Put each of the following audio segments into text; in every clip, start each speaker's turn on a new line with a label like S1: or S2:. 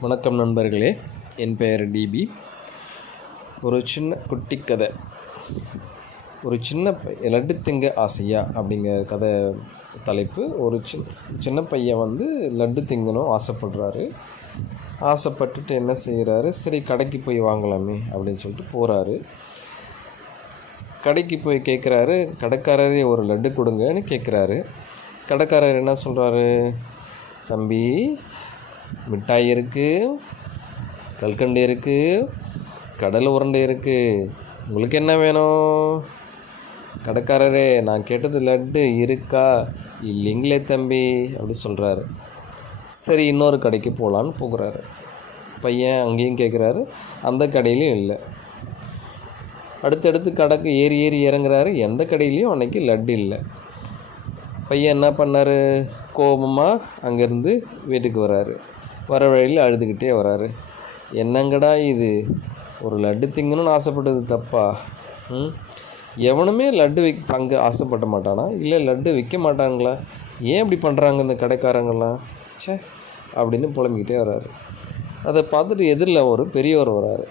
S1: வணக்கம் நண்பர்களே என் பெயர் டிபி. ஒரு சின்ன குட்டி கதை. ஒரு சின்ன லட்டு திங்க ஆசையா அப்படிங்கிற கதை தலைப்பு. ஒரு சின் சின்ன பையன் வந்து லட்டு திங்கணும் ஆசைப்படுறாரு. ஆசைப்பட்டுட்டு என்ன செய்கிறாரு சரி கடைக்கு போய் வாங்கலாமே அப்படின்னு சொல்லிட்டு போகிறாரு கடைக்கு போய் கேட்குறாரு கடைக்காரரே ஒரு லட்டு கொடுங்கன்னு கேட்குறாரு கடைக்காரர் என்ன சொல்கிறாரு தம்பி மிட்டாய் இருக்குது கல்கண்டு இருக்குது கடல் உருண்டை இருக்குது உங்களுக்கு என்ன வேணும்? கடைக்காரரே நான் கேட்டது லட்டு இருக்கா? இல்லைங்களே தம்பி அப்படி சொல்கிறாரு சரி இன்னொரு கடைக்கு போகலான்னு போகிறாரு. பையன் அங்கேயும் கேட்குறாரு அந்த கடையிலையும் இல்லை. அடுத்தடுத்து கடைக்கு ஏறி ஏறி இறங்குறாரு எந்த கடையிலையும் அன்னைக்கு லட்டு இல்லை. பையன் என்ன பண்ணார்? கோபமாக அங்கேருந்து வீட்டுக்கு வராரு. வர வழியில் அழுதுகிட்டே வராரு. என்னங்கடா இது? ஒரு லட்டு திங்கணும்னு ஆசைப்பட்டது தப்பா? ம்? எவனுமே லட்டு விக் தங்க ஆசைப்பட மாட்டானா? இல்லை லட்டு விற்க மாட்டாங்களா ஏன் இப்படி பண்ணுறாங்க இந்த கடைக்காரங்கெல்லாம்? ச்சே அப்படின்னு புலம்பிக்கிட்டே வராரு. அதை பார்த்துட்டு எதிரில் ஒரு பெரியவர் வராரு.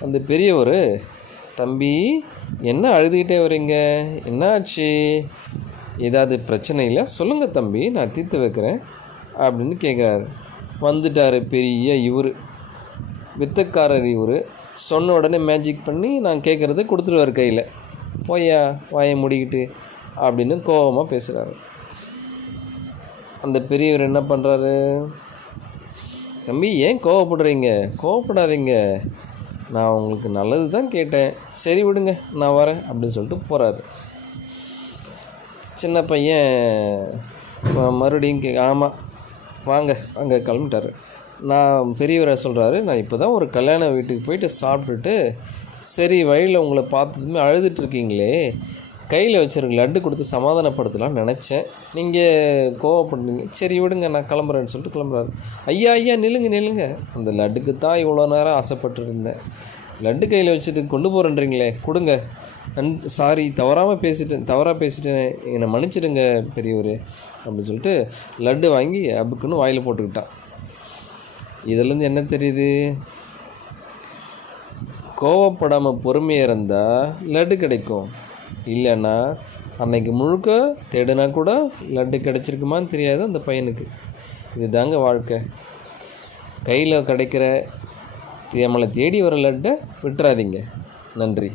S1: அந்த பெரியவர் தம்பி என்ன அழுதுகிட்டே வரீங்க என்னாச்சு? ஏதாவது பிரச்சனை இல்லை சொல்லுங்கள் தம்பி நான் தீர்த்து வைக்கிறேன் அப்படின்னு கேட்குறாரு வந்துட்டார் பெரிய இவர். வித்தக்காரர் இவர். சொன்ன உடனே மேஜிக் பண்ணி நான் கேட்குறத கொடுத்துருவார் கையில். போய்யா வாயை முடிக்கிட்டு அப்படின்னு கோபமாக பேசுகிறாரு அந்த பெரியவர் என்ன பண்ணுறாரு தம்பி ஏன் கோவப்படுறீங்க? கோவப்படாதீங்க. நான் உங்களுக்கு நல்லது தான் கேட்டேன். சரி விடுங்க நான் வரேன் அப்படின்னு சொல்லிட்டு போகிறாரு சின்ன பையன் மறுபடியும் கே ஆமாம் வாங்க அங்கே கிளம்பிட்டாரு. நான் பெரியவரை சொல்கிறாரு நான் இப்போ தான் ஒரு கல்யாண வீட்டுக்கு போயிட்டு சாப்பிட்டுட்டு சரி வழியில் உங்களை பார்த்ததுமே அழுதுட்டுருக்கீங்களே கையில் வச்சுருங்க லட்டு கொடுத்து சமாதானப்படுத்தலாம்னு நினச்சேன். நீங்கள் கோவப்படுறீங்க. சரி விடுங்க நான் கிளம்புறேன்னு சொல்லிட்டு கிளம்புறாரு. ஐயா ஐயா நில்லுங்க நில்லுங்க. அந்த லட்டுக்கு தான் இவ்வளோ நேரம் ஆசைப்பட்டுருந்தேன் லட்டு கையில் வச்சுட்டு கொண்டு போகிறேன்றீங்களே கொடுங்க. நன் சாரி தவறாமல் பேசிட்டேன் தவறாக பேசிட்டேன். என்னை மன்னிச்சிடுங்க பெரியவர் அப்படின்னு சொல்லிட்டு லட்டு வாங்கி அபுக்குன்னு வாயில் போட்டுக்கிட்டான். இதுலேருந்து என்ன தெரியுது? கோவப்படாமல் பொறுமையாக இருந்தால் லட்டு கிடைக்கும். இல்லைன்னா அன்னைக்கு முழுக்க தேடினா கூட லட்டு கிடைச்சிருக்குமான்னு தெரியாது அந்த பையனுக்கு. இதுதாங்க வாழ்க்கை. கையில் கிடைக்கிற நம்மளை தேடி வர லட்டை விட்டுறாதீங்க. நன்றி.